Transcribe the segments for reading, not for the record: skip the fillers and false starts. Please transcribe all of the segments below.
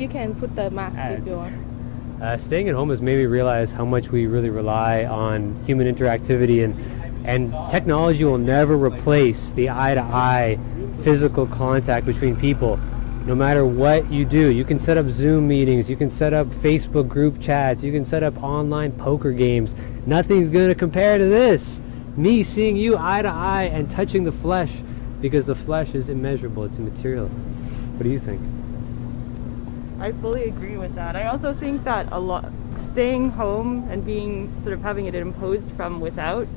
You can put the mask if you want. Staying at home has made me realize how much we really rely on human interactivity, and technology will never replace the eye-to-eye physical contact between people. No matter what you do, you can set up Zoom meetings, you can set up Facebook group chats, you can set up online poker games. Nothing's going to compare to this. Me seeing you eye to eye and touching the flesh, because the flesh is immeasurable, it's immaterial. What do you think? I fully agree with that. I also think that staying home and being sort of having it imposed from without,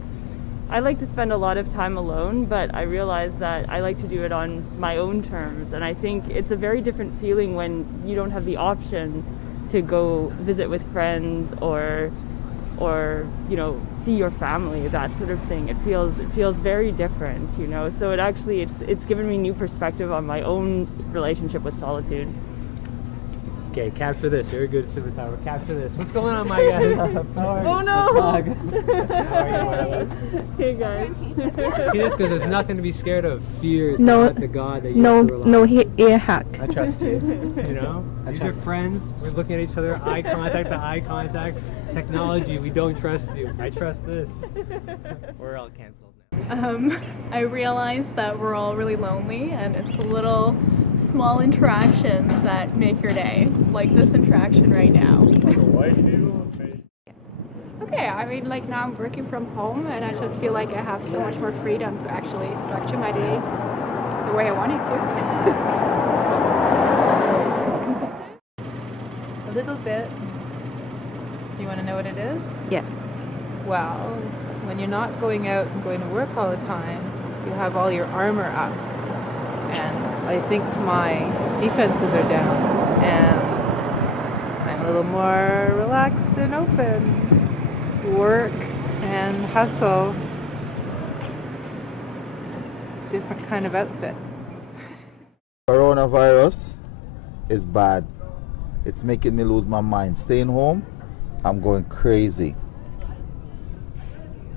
I like to spend a lot of time alone, but I realize that I like to do it on my own terms, and I think it's a very different feeling when you don't have the option to go visit with friends or see your family, that sort of thing. It feels very different, so it's given me new perspective on my own relationship with solitude. Okay, capture this. You're a good cinematographer. Capture this. What's going on, my guy? Oh no! Hey guys. See this? Because there's nothing to be scared of. Fear is not the god that you have to rely on. No ear hack. I trust you. These are friends. We're looking at each other, eye contact to eye contact. Technology, we don't trust you. I trust this. We're all canceled now. I realized that we're all really lonely, and it's the little small interactions that make your day, like this interaction right now. Okay, I mean, like now I'm working from home, and I just feel like I have so much more freedom to actually structure my day the way I want it to. A little bit. Do you want to know what it is? Yeah. Well, when you're not going out and going to work all the time, you have all your armor up. And I think my defenses are down, and I'm a little more relaxed and open. Work and hustle. It's a different kind of outfit. Coronavirus is bad. It's making me lose my mind. Staying home, I'm going crazy.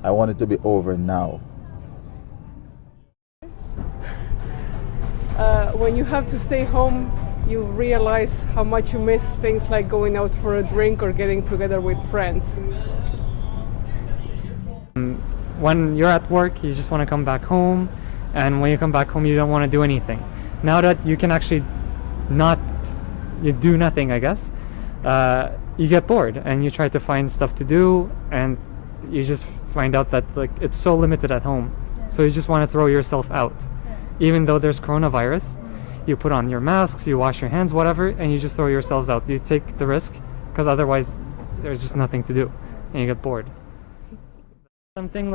I want it to be over now. When you have to stay home, you realize how much you miss things like going out for a drink or getting together with friends. When you're at work, you just want to come back home, and when you come back home, you don't want to do anything. Now that you can actually you do nothing, I guess, you get bored and you try to find stuff to do, and you just find out that it's so limited at home. So you just want to throw yourself out. Even though there's coronavirus, you put on your masks, you wash your hands, whatever, and you just throw yourselves out. You take the risk, because otherwise there's just nothing to do, and you get bored. Something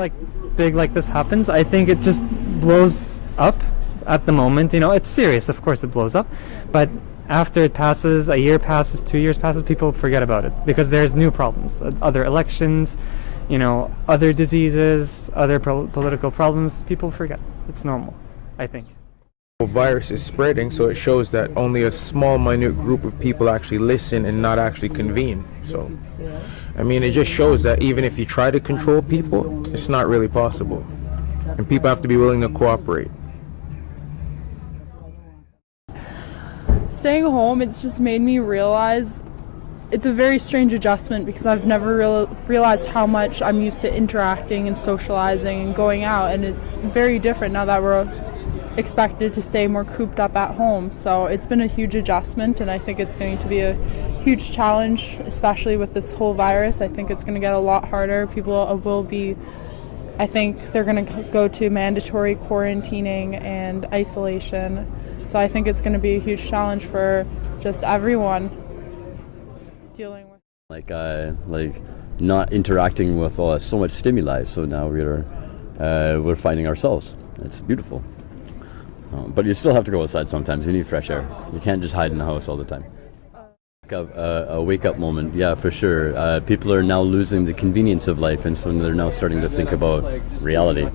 big like this happens, I think it just blows up at the moment. It's serious, of course it blows up, but after it passes, a year passes, 2 years passes, people forget about it, because there's new problems, other elections, other diseases, other political problems. People forget. It's normal, I think. The virus is spreading, so it shows that only a small, minute group of people actually listen and not actually convene. So, I mean, it just shows that even if you try to control people, it's not really possible. And people have to be willing to cooperate. Staying home, it's just made me realize it's a very strange adjustment, because I've never realized how much I'm used to interacting and socializing and going out, and it's very different now that we're expected to stay more cooped up at home. So it's been a huge adjustment, and I think it's going to be a huge challenge, especially with this whole virus. I think it's going to get a lot harder. People will be, I think they're going to go to mandatory quarantining and isolation. So I think it's going to be a huge challenge for just everyone dealing with. Like not interacting with so much stimuli. So now we're finding ourselves. It's beautiful. But you still have to go outside sometimes. You need fresh air. You can't just hide in the house all the time. A wake-up moment, yeah, for sure. People are now losing the convenience of life, and so they're now starting to think about reality.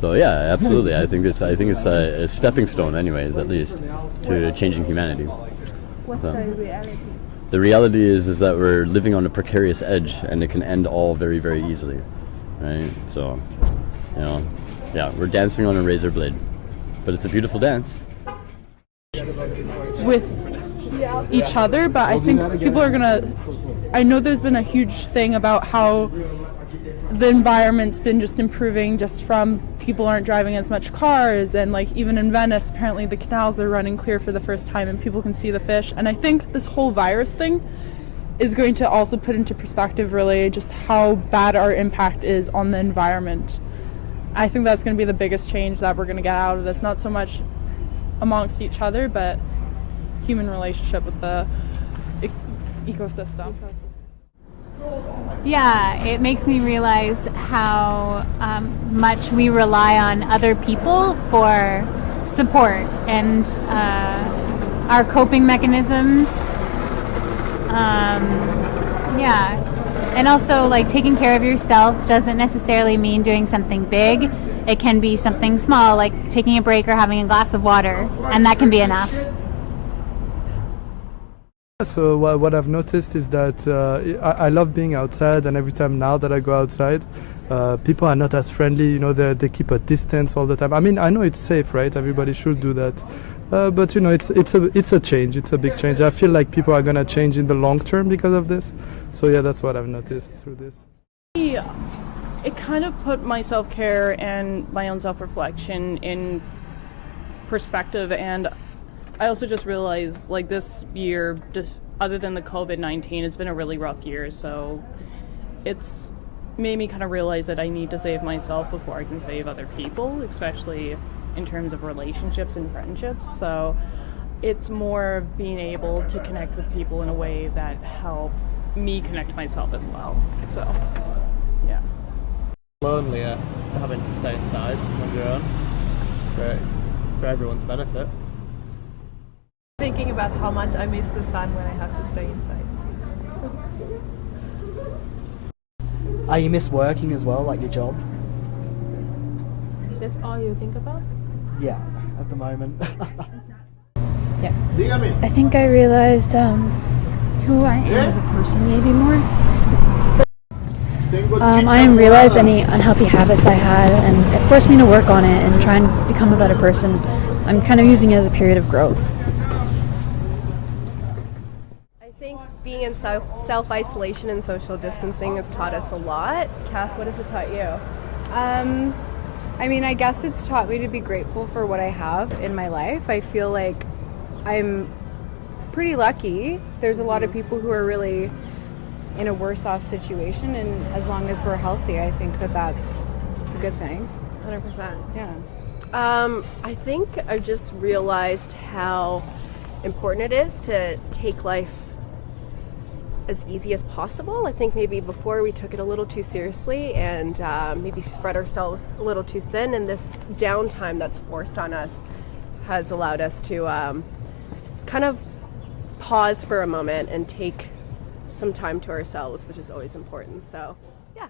So yeah, absolutely. I think it's a stepping stone, anyways, at least, to changing humanity. What's the reality? The reality is that we're living on a precarious edge, and it can end all very, very easily, right? So, yeah, we're dancing on a razor blade. But it's a beautiful dance. With each other, but I think people are gonna, I know there's been a huge thing about how the environment's been just improving just from people aren't driving as much cars, and like even in Venice apparently the canals are running clear for the first time and people can see the fish. And I think this whole virus thing is going to also put into perspective really just how bad our impact is on the environment. I think that's going to be the biggest change that we're going to get out of this, not so much amongst each other, but human relationship with the ecosystem. Yeah, it makes me realize how much we rely on other people for support and our coping mechanisms. Yeah, and also like taking care of yourself doesn't necessarily mean doing something big. It can be something small, like taking a break or having a glass of water, and that can be enough. So what I've noticed is that I love being outside, and every time now that I go outside, people are not as friendly. You know, they keep a distance all the time. I mean, I know it's safe, right? Everybody should do that. But you know, it's a change. It's a big change. I feel like people are gonna change in the long term because of this. So yeah, that's what I've noticed through this. It kind of put my self-care and my own self-reflection in perspective, and I also just realized like this year, just other than the COVID-19, it's been a really rough year. So it's made me kind of realize that I need to save myself before I can save other people, especially in terms of relationships and friendships. So it's more of being able to connect with people in a way that help me connect myself as well. So yeah. Lonelier having to stay inside on your own, but it's for everyone's benefit. Thinking about how much I miss the sun when I have to stay inside. You miss working as well, like your job? That's all you think about? Yeah, at the moment. Yeah. I think I realized who I am as a person maybe more. I didn't realize any unhealthy habits I had, and it forced me to work on it and try and become a better person. I'm kind of using it as a period of growth. I think being in self-isolation and social distancing has taught us a lot. Kath, what has it taught you? I mean, I guess it's taught me to be grateful for what I have in my life. I feel like I'm pretty lucky. There's a lot of people who are really in a worse off situation, and as long as we're healthy, I think that that's a good thing. 100%. Yeah. I think I've just realized how important it is to take life as easy as possible. I think maybe before we took it a little too seriously and maybe spread ourselves a little too thin, and this downtime that's forced on us has allowed us to kind of pause for a moment and take some time to ourselves, which is always important. So yeah.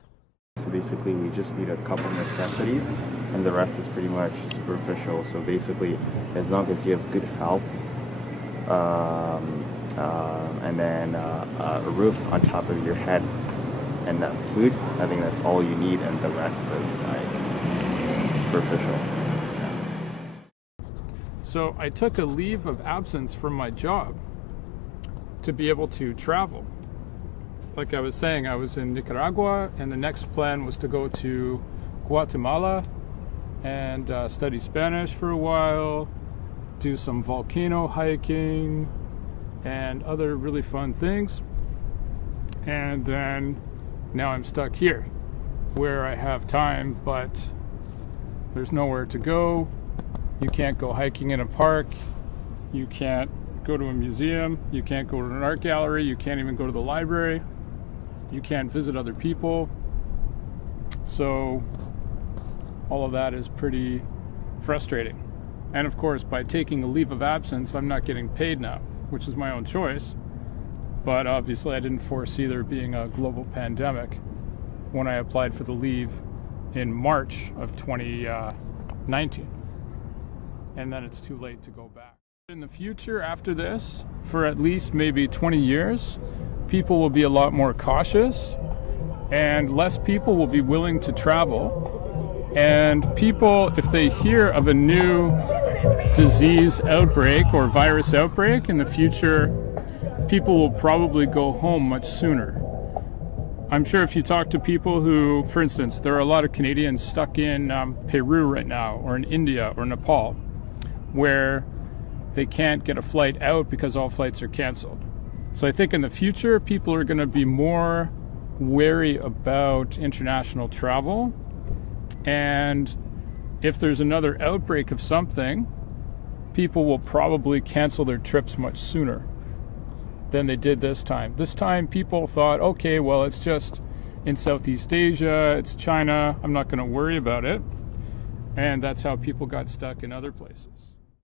So basically we just need a couple necessities and the rest is pretty much superficial. So basically as long as you have good health and then a roof on top of your head and that food, I think that's all you need, and the rest is like superficial. So I took a leave of absence from my job to be able to travel. Like I was saying, I was in Nicaragua, and the next plan was to go to Guatemala and study Spanish for a while, do some volcano hiking and other really fun things. And then now I'm stuck here where I have time, but there's nowhere to go. You can't go hiking in a park. You can't go to a museum. You can't go to an art gallery. You can't even go to the library. You can't visit other people. So all of that is pretty frustrating. And of course, by taking a leave of absence, I'm not getting paid now, which is my own choice. But obviously I didn't foresee there being a global pandemic when I applied for the leave in March of 2019. And then it's too late to go back. In the future, after this, for at least maybe 20 years, people will be a lot more cautious, and less people will be willing to travel. And people, if they hear of a new disease outbreak or virus outbreak in the future, people will probably go home much sooner. I'm sure if you talk to people who, for instance, there are a lot of Canadians stuck in Peru right now, or in India or Nepal, where they can't get a flight out because all flights are canceled. So I think in the future, people are going to be more wary about international travel. And if there's another outbreak of something, people will probably cancel their trips much sooner than they did this time. This time people thought, okay, well, it's just in Southeast Asia, it's China, I'm not going to worry about it. And that's how people got stuck in other places.